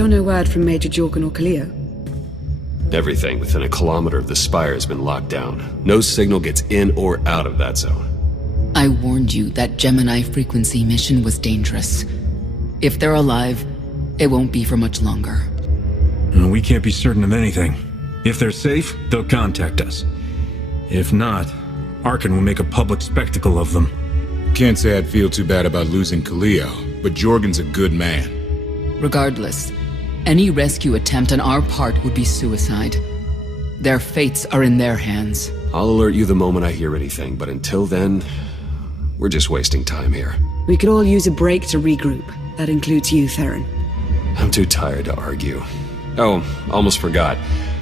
Still no word from Major Jorgen or Kaleo? Everything within a kilometer of the spire has been locked down. No signal gets in or out of that zone. I warned you that Gemini frequency mission was dangerous. If they're alive, it won't be for much longer. We can't be certain of anything. If they're safe, they'll contact us. If not, Arkan will make a public spectacle of them. Can't say I'd feel too bad about losing Kaleo, but Jorgen's a good man. Regardless, any rescue attempt on our part would be suicide. Their fates are in their hands. I'll alert you the moment I hear anything, but until then, we're just wasting time here. We could all use a break to regroup. That includes you, Theron. I'm too tired to argue. Oh, almost forgot.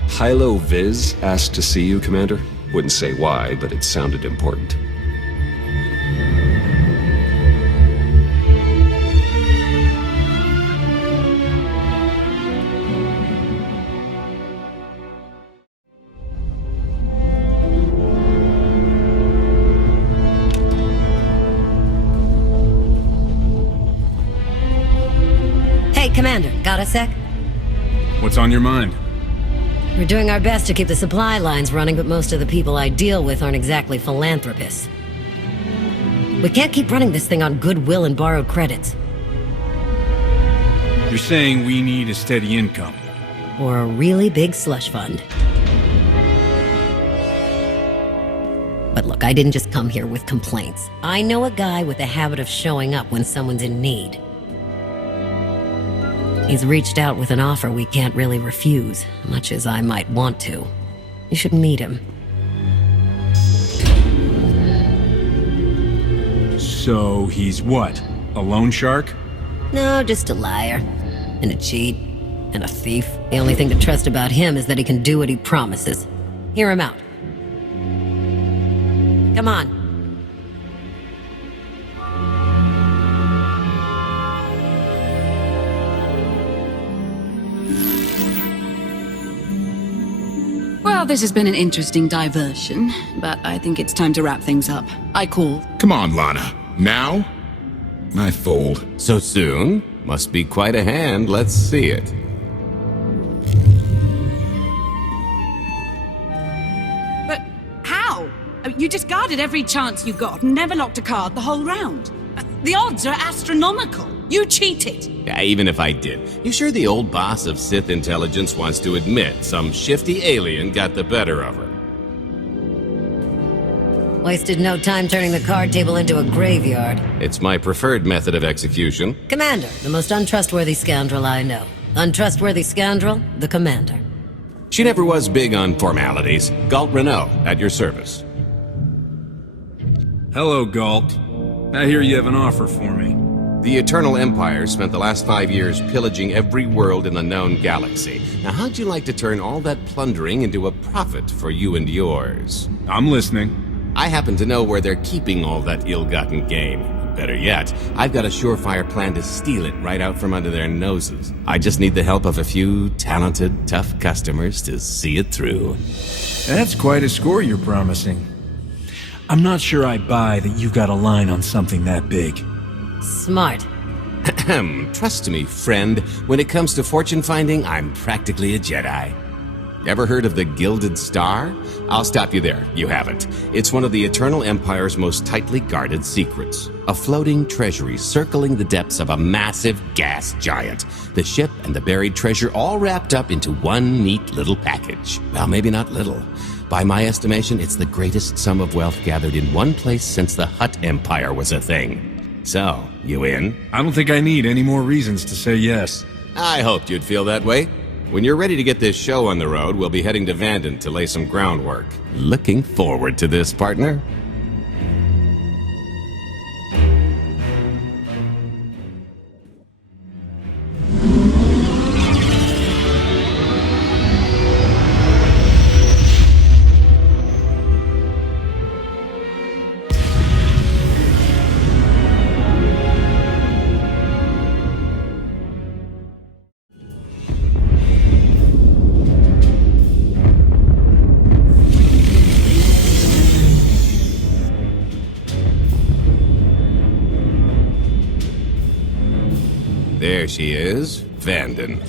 Hylo Viz asked to see you, Commander. Wouldn't say why, but it sounded important. Hey, Commander, got a sec? What's on your mind? We're doing our best to keep the supply lines running, but most of the people I deal with aren't exactly philanthropists. We can't keep running this thing on goodwill and borrowed credits. You're saying we need a steady income. Or a really big slush fund. But look, I didn't just come here with complaints. I know a guy with a habit of showing up when someone's in need. He's reached out with an offer we can't really refuse, much as I might want to. You should meet him. So he's what? A loan shark? No, just a liar. And a cheat. And a thief. The only thing to trust about him is that he can do what he promises. Hear him out. Come on. Well, this has been an interesting diversion, but I think it's time to wrap things up. I call. Come on, Lana. Now? I fold. So soon? Must be quite a hand. Let's see it. But how? You discarded every chance you got and never locked a card the whole round. The odds are astronomical. You cheated. Yeah, even if I did. You sure the old boss of Sith intelligence wants to admit some shifty alien got the better of her? Wasted no time turning the card table into a graveyard. It's my preferred method of execution. Commander, the most untrustworthy scoundrel I know. Untrustworthy scoundrel, the Commander. She never was big on formalities. Galt Renault, at your service. Hello, Galt. I hear you have an offer for me. The Eternal Empire spent the last 5 years pillaging every world in the known galaxy. Now, how'd you like to turn all that plundering into a profit for you and yours? I'm listening. I happen to know where they're keeping all that ill-gotten gain. Better yet, I've got a surefire plan to steal it right out from under their noses. I just need the help of a few talented, tough customers to see it through. That's quite a score you're promising. I'm not sure I buy that you've got a line on something that big. Smart. Trust me, friend. When it comes to fortune finding, I'm practically a Jedi. Ever heard of the Gilded Star? I'll stop you there. You haven't. It's one of the Eternal Empire's most tightly guarded secrets. A floating treasury circling the depths of a massive gas giant. The ship and the buried treasure all wrapped up into one neat little package. Well, maybe not little. By my estimation, it's the greatest sum of wealth gathered in one place since the Hutt Empire was a thing. So, you in? I don't think I need any more reasons to say yes. I hoped you'd feel that way. When you're ready to get this show on the road, we'll be heading to Vanden to lay some groundwork. Looking forward to this, partner. There she is, Vanden.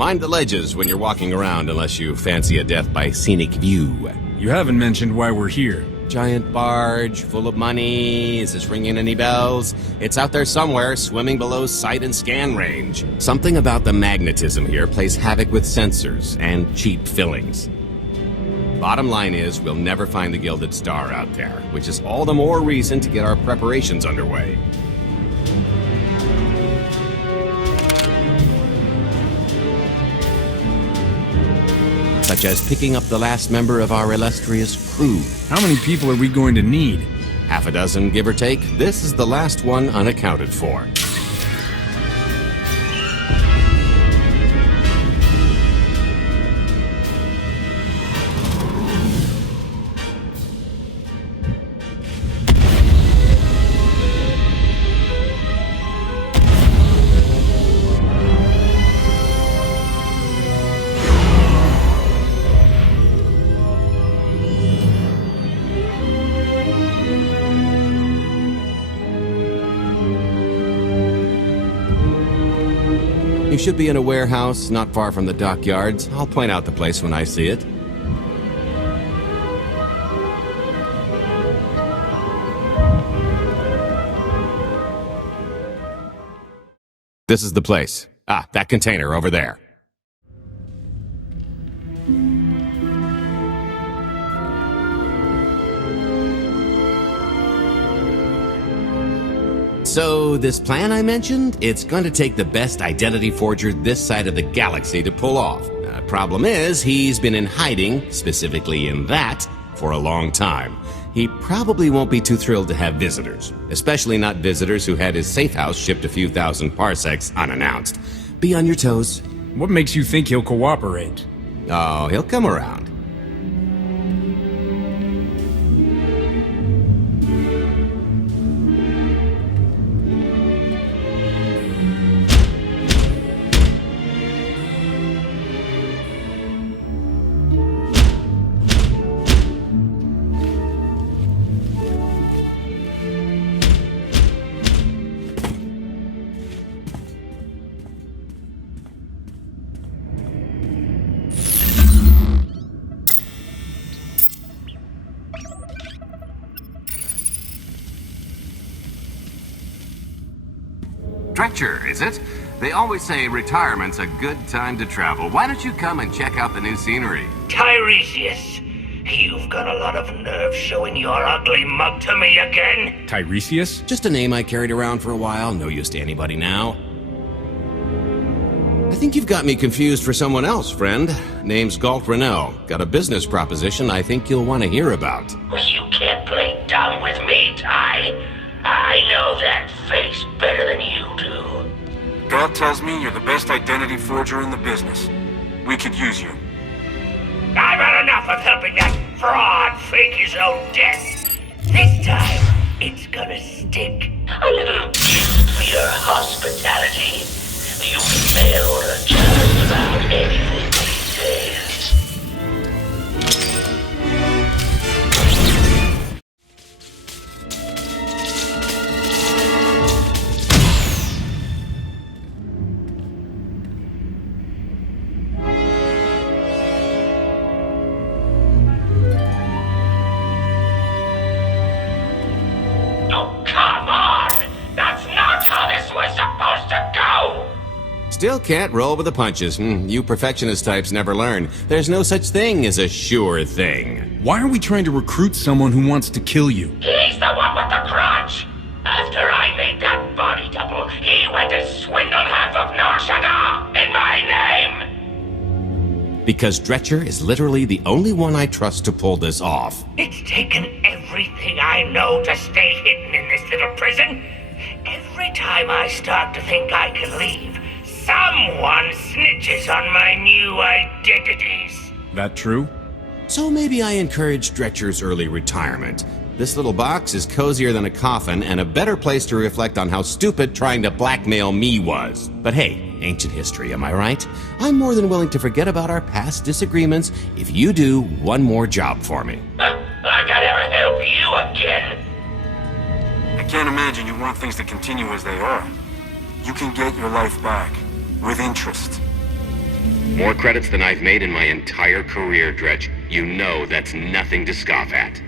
Mind the ledges when you're walking around unless you fancy a death by scenic view. You haven't mentioned why we're here. Giant barge, full of money. Is this ringing any bells? It's out there somewhere, swimming below sight and scan range. Something about the magnetism here plays havoc with sensors and cheap fillings. Bottom line is, we'll never find the Gilded Star out there, which is all the more reason to get our preparations underway. Such as picking up the last member of our illustrious crew. How many people are we going to need? Half a dozen, give or take. This is the last one unaccounted for. You should be in a warehouse not far from the dockyards. I'll point out the place when I see it. This is the place. Ah, that container over there. So, this plan I mentioned, it's going to take the best identity forger this side of the galaxy to pull off. Problem is, he's been in hiding, specifically in that, for a long time. He probably won't be too thrilled to have visitors, especially not visitors who had his safe house shipped a few thousand parsecs unannounced. Be on your toes. What makes you think he'll cooperate? Oh, he'll come around. Dretcher, is it? They always say retirement's a good time to travel. Why don't you come and check out the new scenery? Tiresias, you've got a lot of nerve showing your ugly mug to me again. Tiresias? Just a name I carried around for a while, no use to anybody now. I think you've got me confused for someone else, friend. Name's Galt. Got a business proposition I think you'll want to hear about. You can't play dumb with me, Ty. I know that face better than you do. Galt tells me you're the best identity forger in the business. We could use you. I've had enough of helping that fraud fake his own death. This time, it's gonna stick. A little gift for your hospitality. You can mail order just about anything these days. Still can't roll with the punches. You perfectionist types never learn. There's no such thing as a sure thing. Why are we trying to recruit someone who wants to kill you? He's the one with the grudge. After I made that body double, he went and swindled half of Norshada in my name. Because Dretcher is literally the only one I trust to pull this off. It's taken everything I know to stay hidden in this little prison. Every time I start to think I can leave, someone snitches on my new identities. That true? So maybe I encourage Dretcher's early retirement. This little box is cozier than a coffin and a better place to reflect on how stupid trying to blackmail me was. But hey, ancient history, am I right? I'm more than willing to forget about our past disagreements if you do one more job for me. I gotta ever help you again. I can't imagine you want things to continue as they are. You can get your life back. With interest. More credits than I've made in my entire career, Dredge. You know that's nothing to scoff at.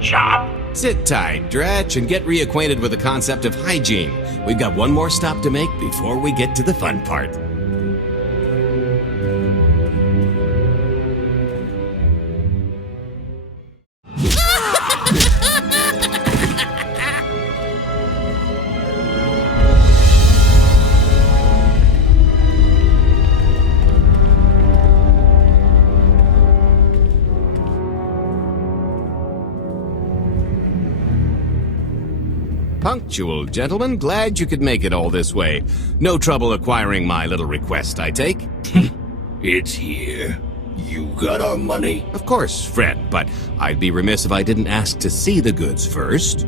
Job. Sit tight, Dredge, and get reacquainted with the concept of hygiene. We've got one more stop to make before we get to the fun part. Punctual, gentlemen. Glad you could make it all this way. No trouble acquiring my little request, I take? It's here. You got our money? Of course, friend, but I'd be remiss if I didn't ask to see the goods first.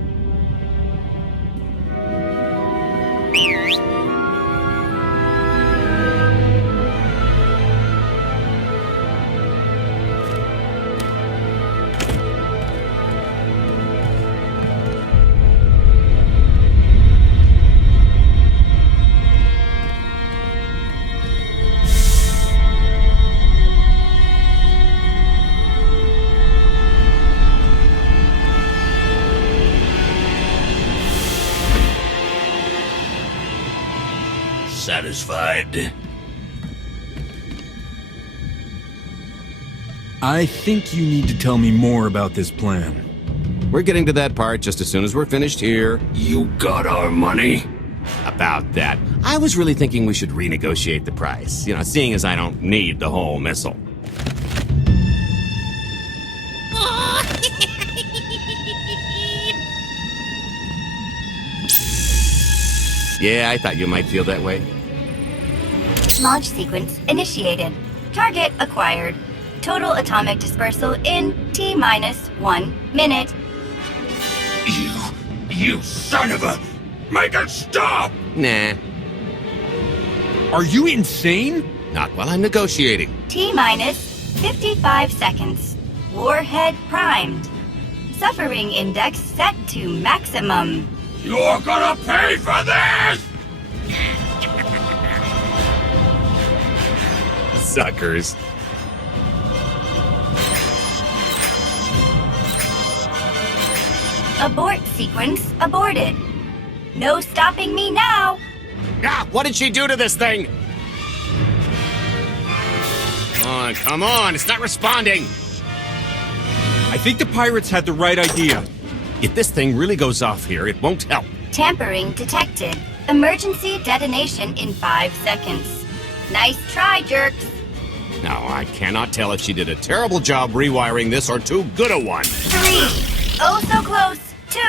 Satisfied? I think you need to tell me more about this plan. We're getting to that part just as soon as we're finished here. You got our money? About that, I was really thinking we should renegotiate the price. You know, seeing as I don't need the whole missile. Yeah, I thought you might feel that way. Launch sequence initiated. Target acquired. Total atomic dispersal in T-1 minute. You son of a... Make it stop! Nah. Are you insane? Not while I'm negotiating. T-55 seconds. Warhead primed. Suffering index set to maximum. You're gonna pay for this! Suckers. Abort sequence aborted. No stopping me now. Ah, what did she do to this thing? Come on, it's not responding. I think the pirates had the right idea. If this thing really goes off here, it won't help. Tampering detected. Emergency detonation in 5 seconds. Nice try, jerks. Now, I cannot tell if she did a terrible job rewiring this or too good a one. 3. Oh, so close. 2.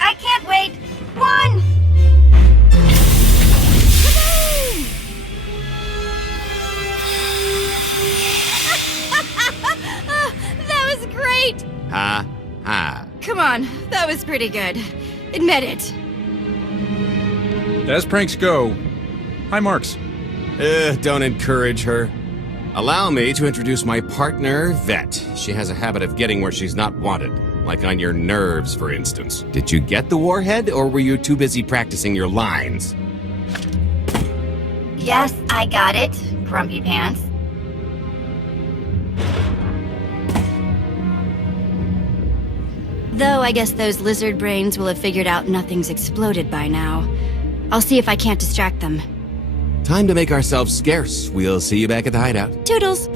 I can't wait. 1. That was great! Ha, ha. Come on, that was pretty good. Admit it. As pranks go. Hi, Marks. Don't encourage her. Allow me to introduce my partner, Vet. She has a habit of getting where she's not wanted. Like on your nerves, for instance. Did you get the warhead, or were you too busy practicing your lines? Yes, I got it, Grumpy Pants. Though I guess those lizard brains will have figured out nothing's exploded by now. I'll see if I can't distract them. Time to make ourselves scarce. We'll see you back at the hideout. Toodles!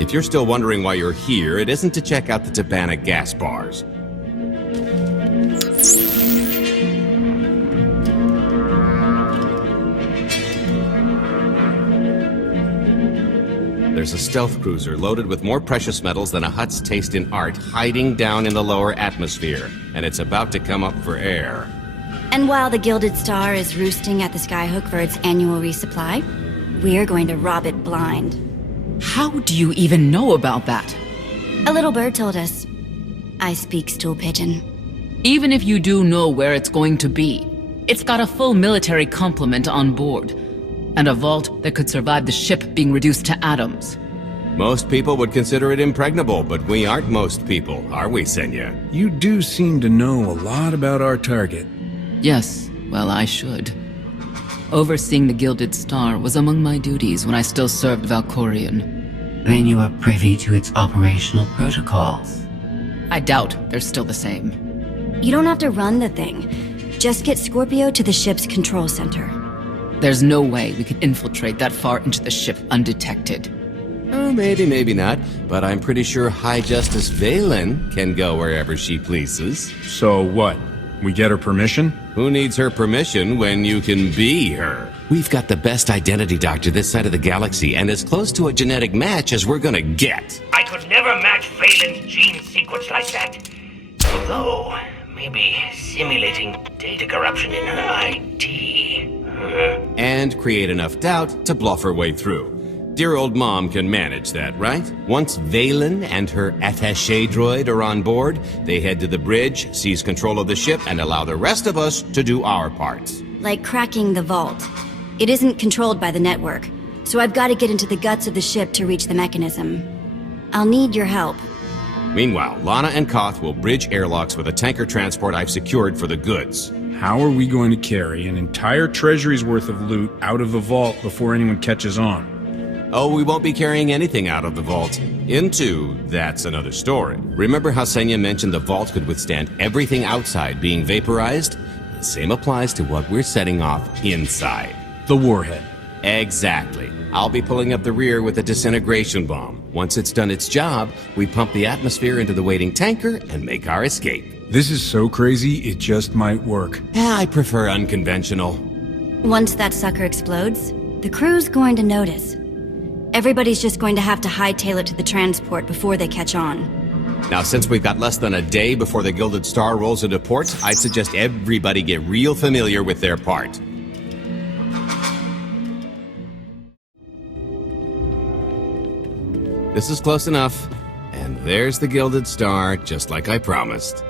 If you're still wondering why you're here, it isn't to check out the Tabana gas bars. There's a stealth cruiser loaded with more precious metals than a hut's taste in art hiding down in the lower atmosphere, and it's about to come up for air. And while the Gilded Star is roosting at the Skyhook for its annual resupply, we're going to rob it blind. How do you even know about that? A little bird told us. I speak stool pigeon. Even if you do know where it's going to be, it's got a full military complement on board, and a vault that could survive the ship being reduced to atoms. Most people would consider it impregnable, but we aren't most people, are we, Senya? You do seem to know a lot about our target. Yes, well, I should. Overseeing the Gilded Star was among my duties when I still served Valkorion. Then you are privy to its operational protocols. I doubt they're still the same. You don't have to run the thing. Just get Scorpio to the ship's control center. There's no way we could infiltrate that far into the ship undetected. Oh, maybe not, but I'm pretty sure High Justice Valen can go wherever she pleases. So what? We get her permission? Who needs her permission when you can be her? We've got the best identity doctor this side of the galaxy, and as close to a genetic match as we're gonna get. I could never match Valen's gene sequence like that. Although, maybe simulating data corruption in her ID. And create enough doubt to bluff her way through. Dear old mom can manage that, right? Once Valen and her attaché droid are on board, they head to the bridge, seize control of the ship, and allow the rest of us to do our part. Like cracking the vault. It isn't controlled by the network, so I've got to get into the guts of the ship to reach the mechanism. I'll need your help. Meanwhile, Lana and Koth will bridge airlocks with a tanker transport I've secured for the goods. How are we going to carry an entire treasury's worth of loot out of the vault before anyone catches on? Oh, we won't be carrying anything out of the vault. That's another story. Remember how Senya mentioned the vault could withstand everything outside being vaporized? The same applies to what we're setting off inside. The warhead. Exactly. I'll be pulling up the rear with a disintegration bomb. Once it's done its job, we pump the atmosphere into the waiting tanker and make our escape. This is so crazy, it just might work. I prefer unconventional. Once that sucker explodes, the crew's going to notice. Everybody's just going to have to hightail it to the transport before they catch on. Now, since we've got less than a day before the Gilded Star rolls into port, I'd suggest everybody get real familiar with their part. This is close enough. And there's the Gilded Star, just like I promised.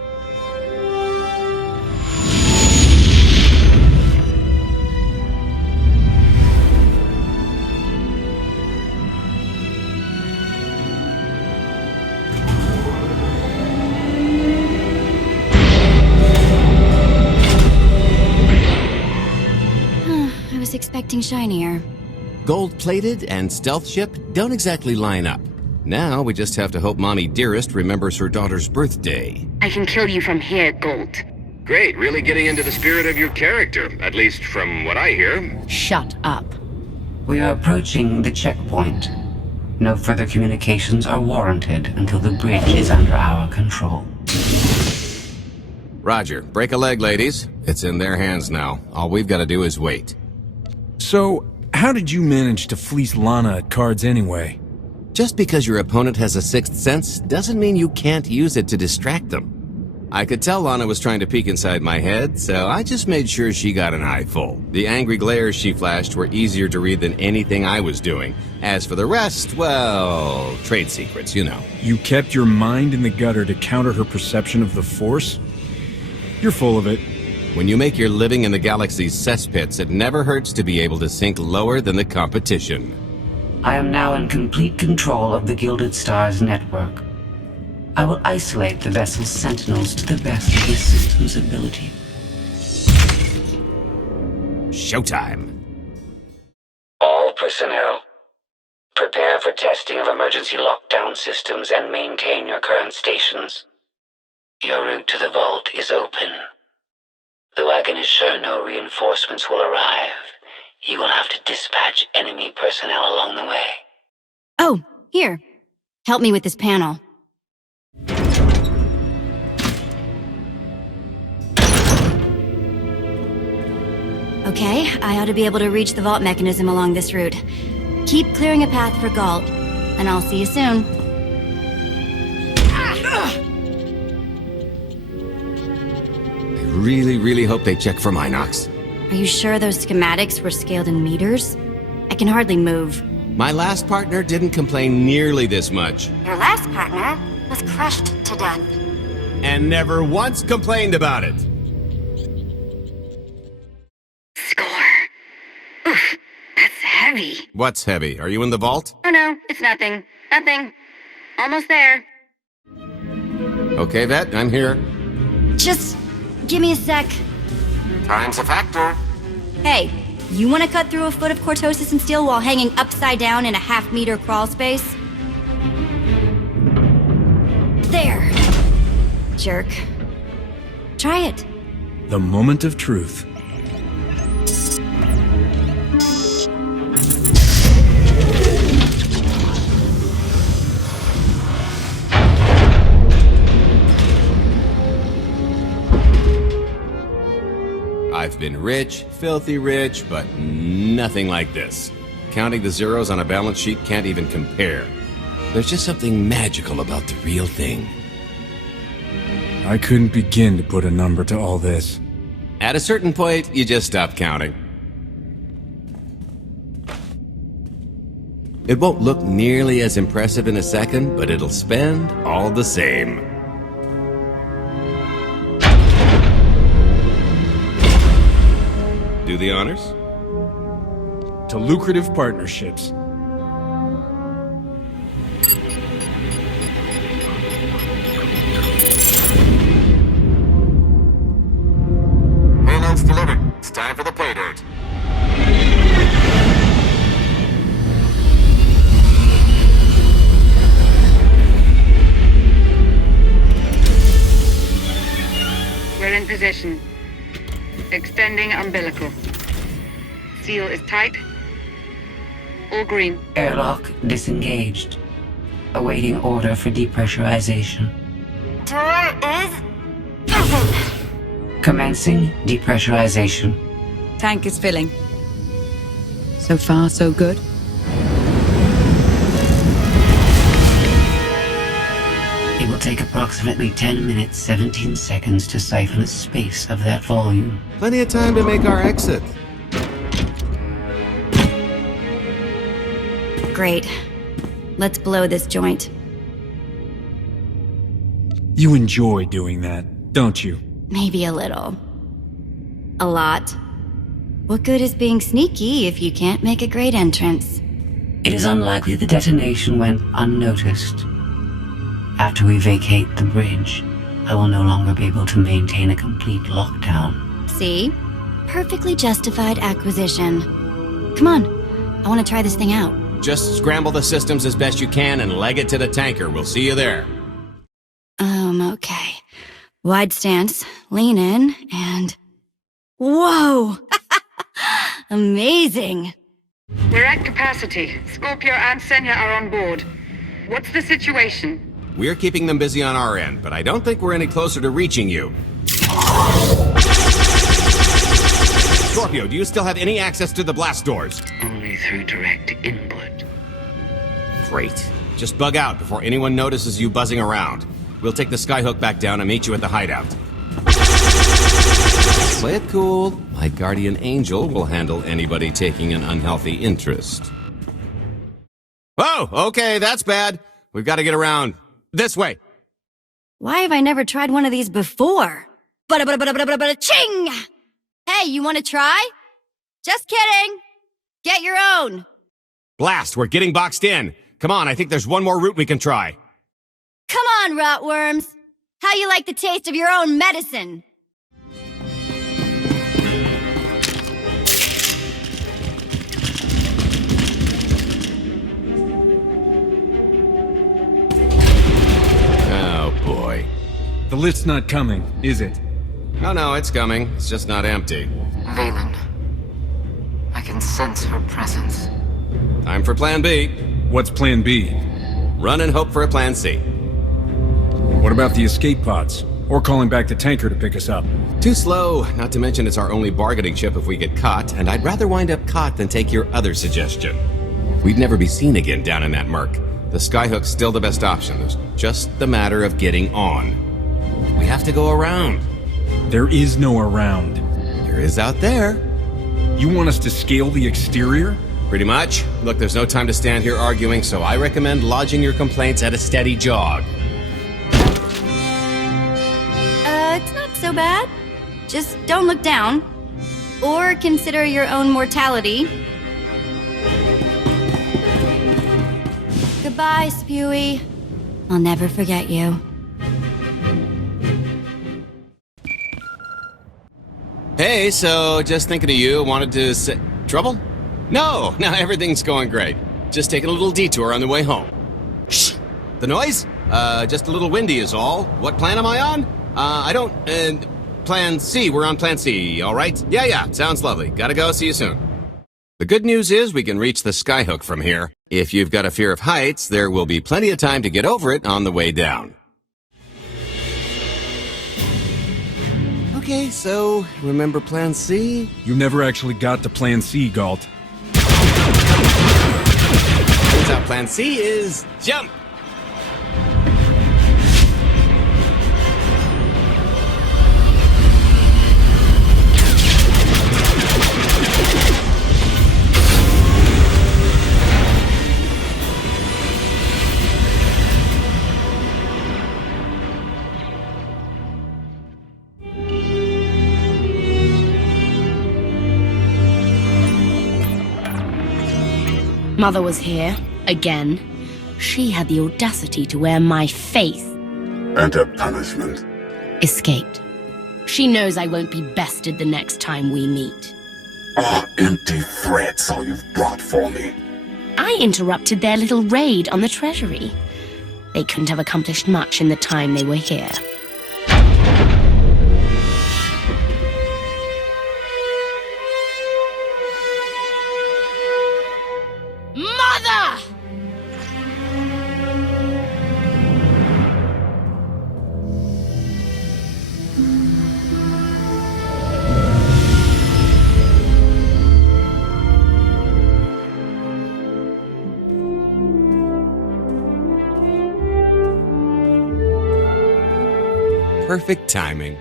Expecting shinier. Gold-plated and stealth ship don't exactly line up. Now we just have to hope Mommy Dearest remembers her daughter's birthday. I can kill you from here, Galt. Great, really getting into the spirit of your character, at least from what I hear. Shut up. We are approaching the checkpoint. No further communications are warranted until the bridge is under our control. Roger. Break a leg, ladies. It's in their hands now. All we've got to do is wait. So, how did you manage to fleece Lana at cards anyway? Just because your opponent has a sixth sense doesn't mean you can't use it to distract them. I could tell Lana was trying to peek inside my head, so I just made sure she got an eye full. The angry glares she flashed were easier to read than anything I was doing. As for the rest, well, trade secrets, you know. You kept your mind in the gutter to counter her perception of the Force? You're full of it. When you make your living in the galaxy's cesspits, it never hurts to be able to sink lower than the competition. I am now in complete control of the Gilded Star's network. I will isolate the vessel's sentinels to the best of the system's ability. Showtime. All personnel, prepare for testing of emergency lockdown systems and maintain your current stations. Your route to the vault is open. Though I can assure no reinforcements will arrive, you will have to dispatch enemy personnel along the way. Oh, here. Help me with this panel. Okay, I ought to be able to reach the vault mechanism along this route. Keep clearing a path for Galt. and I'll see you soon. I really, really hope they check for Minox. Are you sure those schematics were scaled in meters? I can hardly move. My last partner didn't complain nearly this much. Your last partner was crushed to death. And never once complained about it. Oof, that's heavy. What's heavy? Are you in the vault? Oh no, it's nothing. Nothing. Almost there. Okay, Vet, I'm here. Just give me a sec. Time's a factor. Hey, you want to cut through a foot of cortosis and steel while hanging upside down in a half-meter crawl space? There. Jerk. Try it. The moment of truth. I've been rich, filthy rich, but nothing like this. Counting the zeros on a balance sheet can't even compare. There's just something magical about the real thing. I couldn't begin to put a number to all this. At a certain point, you just stop counting. It won't look nearly as impressive in a second, but it'll spend all the same. Do the honors? To lucrative partnerships. Payload's delivered. It's time for the pay date. We're in position. Extending umbilical. Seal is tight. All green. Airlock disengaged. Awaiting order for depressurization. Door is open. Commencing depressurization. Tank is filling. So far, so good. It will take approximately 10 minutes, 17 seconds to siphon a space of that volume. Plenty of time to make our exit. Great. Let's blow this joint. You enjoy doing that, don't you? Maybe a little. A lot. What good is being sneaky if you can't make a great entrance? It is unlikely the detonation went unnoticed. After we vacate the bridge, I will no longer be able to maintain a complete lockdown. See? Perfectly justified acquisition. Come on. I want to try this thing out. Just scramble the systems as best you can and leg it to the tanker. We'll see you there. Okay. Wide stance, lean in, and... Whoa! Amazing! We're at capacity. Scorpio and Senya are on board. What's the situation? We're keeping them busy on our end, but I don't think we're any closer to reaching you. Scorpio, do you still have any access to the blast doors? Only through direct input. Great. Just bug out before anyone notices you buzzing around. We'll take the skyhook back down and meet you at the hideout. Play it cool. My guardian angel will handle anybody taking an unhealthy interest. Oh, okay, that's bad. We've got to get around. This way. Why have I never tried one of these before? Ching! Hey, you want to try? Just kidding. Get your own. Blast, we're getting boxed in. Come on, I think there's one more route we can try. Come on, rotworms. How you like the taste of your own medicine? Oh, boy. The lift's not coming, is it? No, it's coming. It's just not empty. Valen. I can sense her presence. Time for Plan B. What's Plan B? Run and hope for a Plan C. What about the escape pods? Or calling back the tanker to pick us up? Too slow, not to mention it's our only bargaining chip if we get caught, and I'd rather wind up caught than take your other suggestion. We'd never be seen again down in that murk. The Skyhook's still the best option. It's just the matter of getting on. We have to go around. There is no around. There is out there. You want us to scale the exterior? Pretty much. Look, there's no time to stand here arguing, so I recommend lodging your complaints at a steady jog. It's not so bad. Just don't look down. Or consider your own mortality. Goodbye, Spewy. I'll never forget you. Hey, so just thinking of you, wanted to say... Trouble? No, everything's going great. Just taking a little detour on the way home. Shh! The noise? Just a little windy is all. What plan am I on? I don't... Plan C, we're on Plan C, all right? Yeah, sounds lovely. Gotta go, see you soon. The good news is we can reach the Skyhook from here. If you've got a fear of heights, there will be plenty of time to get over it on the way down. Okay, so, remember Plan C? You never actually got to Plan C, Galt. Turns out Plan C is jump! Mother was here, again. She had the audacity to wear my face. And her punishment? Escaped. She knows I won't be bested the next time we meet. Empty threats all you've brought for me. I interrupted their little raid on the treasury. They couldn't have accomplished much in the time they were here. Mother! Perfect timing.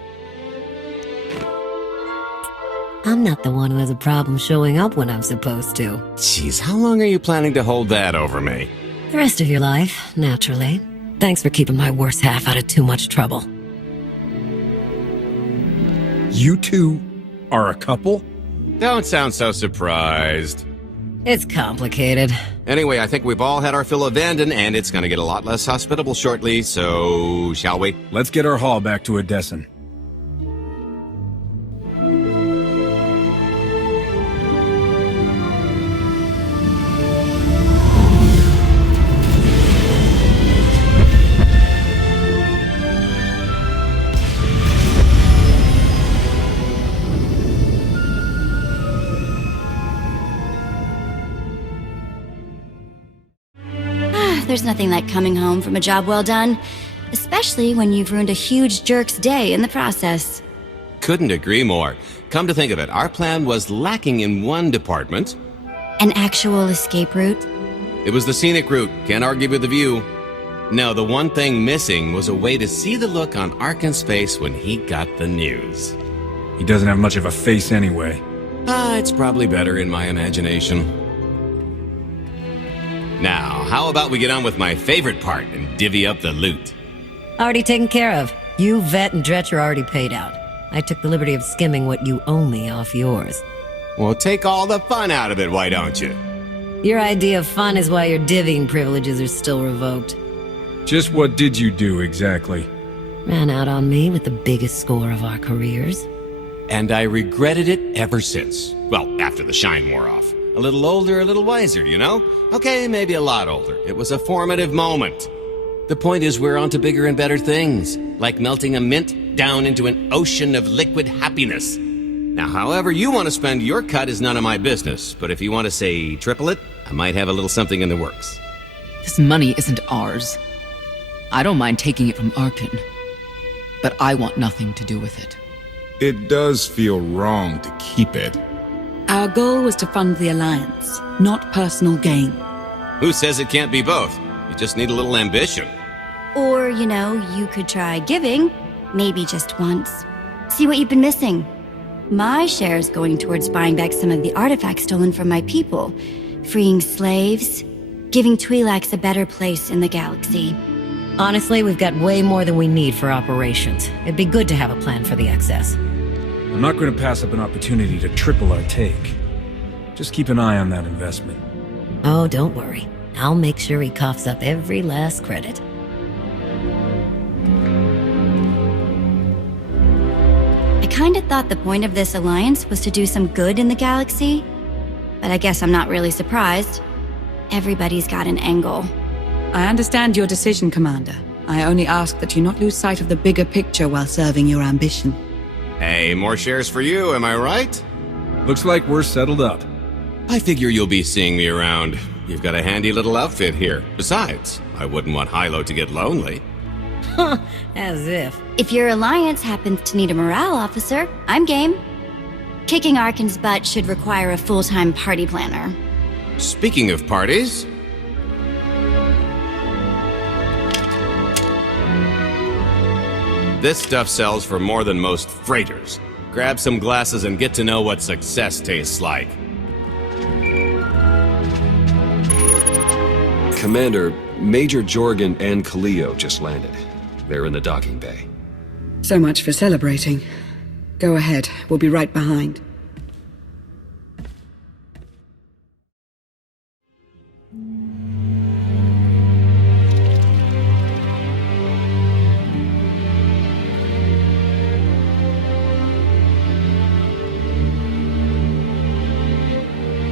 I'm not the one who has a problem showing up when I'm supposed to. Jeez, how long are you planning to hold that over me? The rest of your life, naturally. Thanks for keeping my worse half out of too much trouble. You two are a couple? Don't sound so surprised. It's complicated. Anyway, I think we've all had our fill of Vanden, and it's gonna get a lot less hospitable shortly, so... shall we? Let's get our haul back to Odessen. There's nothing like coming home from a job well done, especially when you've ruined a huge jerk's day in the process. Couldn't agree more. Come to think of it, our plan was lacking in one department. An actual escape route? It was the scenic route, can't argue with the view. No, the one thing missing was a way to see the look on Arkan's face when he got the news. He doesn't have much of a face anyway. It's probably better in my imagination. Now, how about we get on with my favorite part and divvy up the loot? Already taken care of. You, Vet, and Dretch are already paid out. I took the liberty of skimming what you owe me off yours. Well, take all the fun out of it, why don't you? Your idea of fun is why your divvying privileges are still revoked. Just what did you do, exactly? Ran out on me with the biggest score of our careers. And I regretted it ever since. Well, after the shine wore off. A little older, a little wiser, you know? Okay, maybe a lot older. It was a formative moment. The point is we're on to bigger and better things, like melting a mint down into an ocean of liquid happiness. Now, however you want to spend your cut is none of my business, but if you want to say triple it, I might have a little something in the works. This money isn't ours. I don't mind taking it from Arkan, but I want nothing to do with it. It does feel wrong to keep it. Our goal was to fund the Alliance, not personal gain. Who says it can't be both? You just need a little ambition. Or, you could try giving, maybe just once. See what you've been missing. My share's going towards buying back some of the artifacts stolen from my people, freeing slaves, giving Twi'leks a better place in the galaxy. Honestly, we've got way more than we need for operations. It'd be good to have a plan for the excess. I'm not going to pass up an opportunity to triple our take. Just keep an eye on that investment. Oh, don't worry. I'll make sure he coughs up every last credit. I kinda thought the point of this alliance was to do some good in the galaxy, but I guess I'm not really surprised. Everybody's got an angle. I understand your decision, Commander. I only ask that you not lose sight of the bigger picture while serving your ambition. Hey, more shares for you, am I right? Looks like we're settled up. I figure you'll be seeing me around. You've got a handy little outfit here. Besides, I wouldn't want Hilo to get lonely. As if. If your alliance happens to need a morale officer, I'm game. Kicking Arkan's butt should require a full-time party planner. Speaking of parties... This stuff sells for more than most freighters. Grab some glasses and get to know what success tastes like. Commander, Major Jorgen and Kaleo just landed. They're in the docking bay. So much for celebrating. Go ahead, we'll be right behind.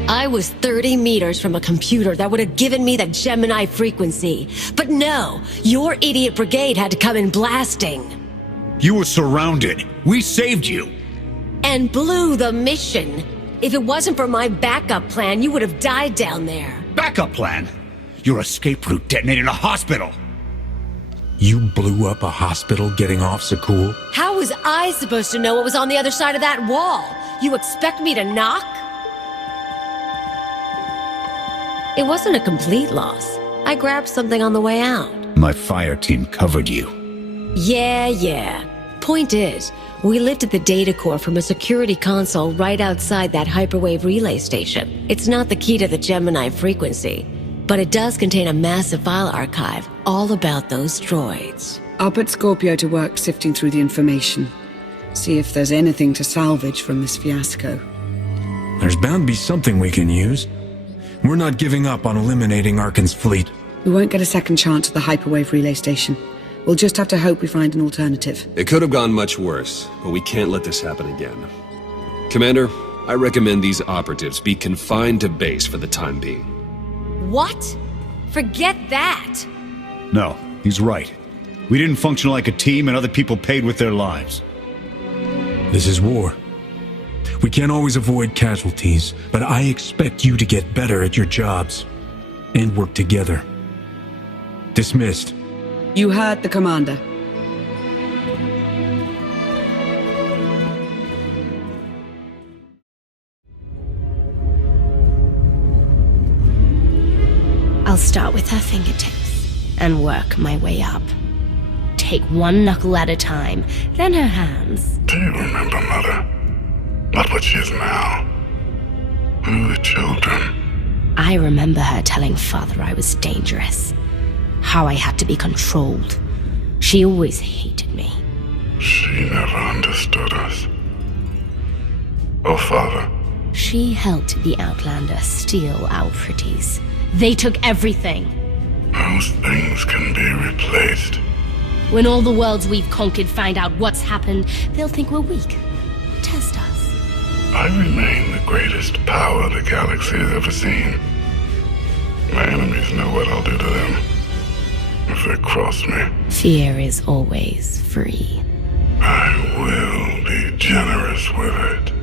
I was 30 meters from a computer that would have given me the Gemini frequency. But no, your idiot brigade had to come in blasting. You were surrounded. We saved you. And blew the mission. If it wasn't for my backup plan, you would have died down there. Backup plan? Your escape route detonated a hospital. You blew up a hospital getting off Zakuul? How was I supposed to know what was on the other side of that wall? You expect me to knock? It wasn't a complete loss. I grabbed something on the way out. My fire team covered you. Yeah. Point is, we lifted the data core from a security console right outside that hyperwave relay station. It's not the key to the Gemini frequency, but it does contain a massive file archive all about those droids. I'll put Scorpio to work sifting through the information. See if there's anything to salvage from this fiasco. There's bound to be something we can use. We're not giving up on eliminating Arkan's fleet. We won't get a second chance at the hyperwave relay station. We'll just have to hope we find an alternative. It could have gone much worse, but we can't let this happen again. Commander, I recommend these operatives be confined to base for the time being. What? Forget that! No, he's right. We didn't function like a team and other people paid with their lives. This is war. We can't always avoid casualties, but I expect you to get better at your jobs and work together. Dismissed. You heard the commander. I'll start with her fingertips and work my way up. Take one knuckle at a time, then her hands. Do you remember, Mother? Not what she is now. We were children. I remember her telling Father I was dangerous. How I had to be controlled. She always hated me. She never understood us. Oh, Father. She helped the Outlander steal our pretties. They took everything. Those things can be replaced. When all the worlds we've conquered find out what's happened, they'll think we're weak. Test us. I remain the greatest power the galaxy has ever seen. My enemies know what I'll do to them if they cross me. Fear is always free. I will be generous with it.